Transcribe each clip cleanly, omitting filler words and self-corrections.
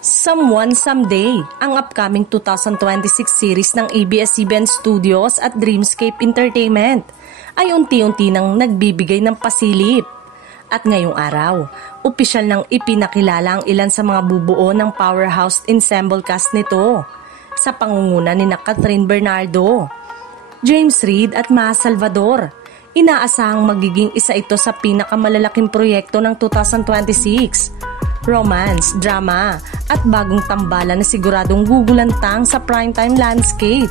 Someone Someday, ang upcoming 2026 series ng ABS-CBN Studios at Dreamscape Entertainment, ay unti-unti nang nagbibigay ng pasilip. At ngayong araw, opisyal nang ipinakilala ang ilan sa mga bubuo ng powerhouse ensemble cast nito sa pangunguna ni Catherine Bernardo, James Reid at Maha Salvador. Inaasahang magiging isa ito sa pinakamalalaking proyekto ng 2026. Romance, drama at bagong tambalan na siguradong gugulantang sa primetime landscape.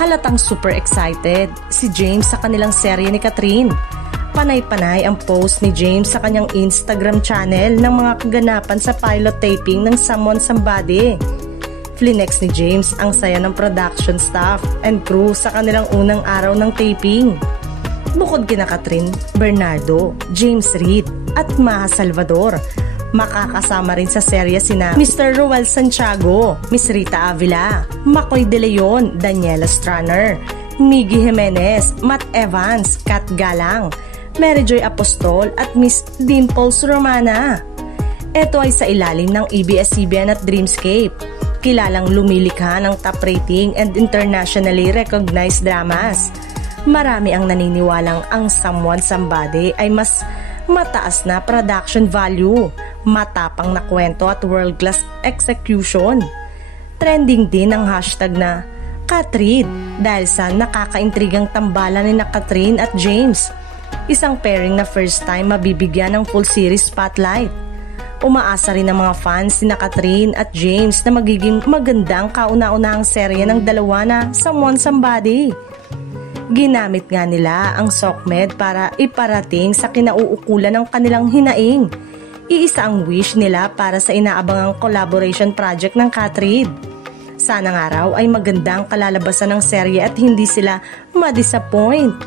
Halatang super excited si James sa kanilang serye ni Catherine. Panay-panay ang post ni James sa kanyang Instagram channel ng mga kaganapan sa pilot taping ng Someone Somebody. Flinex ni James ang saya ng production staff and crew sa kanilang unang araw ng taping. Bukod kina Catherine Bernardo, James Reid at Maha Salvador, makakasama rin sa serye sina Mr. Roel Santiago, Miss Rita Avila, Makoy De Leon, Daniela Straner, Miggy Jimenez, Matt Evans, Kat Galang, Mary Joy Apostol at Miss Dimples Romana. Ito ay sa ilalim ng ABS-CBN at Dreamscape, kilalang lumilikha ng top rating and internationally recognized dramas. Marami ang naniniwalang ang Someone Somebody ay mas mataas na production value, matapang na kwento at world-class execution. Trending din ang hashtag na Catreed dahil sa nakakaintrigang tambalan ni Catherine at James, isang pairing na first time mabibigyan ng full series spotlight. Umaasa rin ang mga fans ni Catherine at James na magiging magandang kauna-unahang serye ng dalawa na Someone Somebody. Ginamit nga nila ang SOCMED para iparating sa kinauukulan ng kanilang hinaing. Iisa ang wish nila para sa inaabangang collaboration project ng Catherine. Sanang araw ay magandang kalalabasan ng serye at hindi sila ma-disappoint.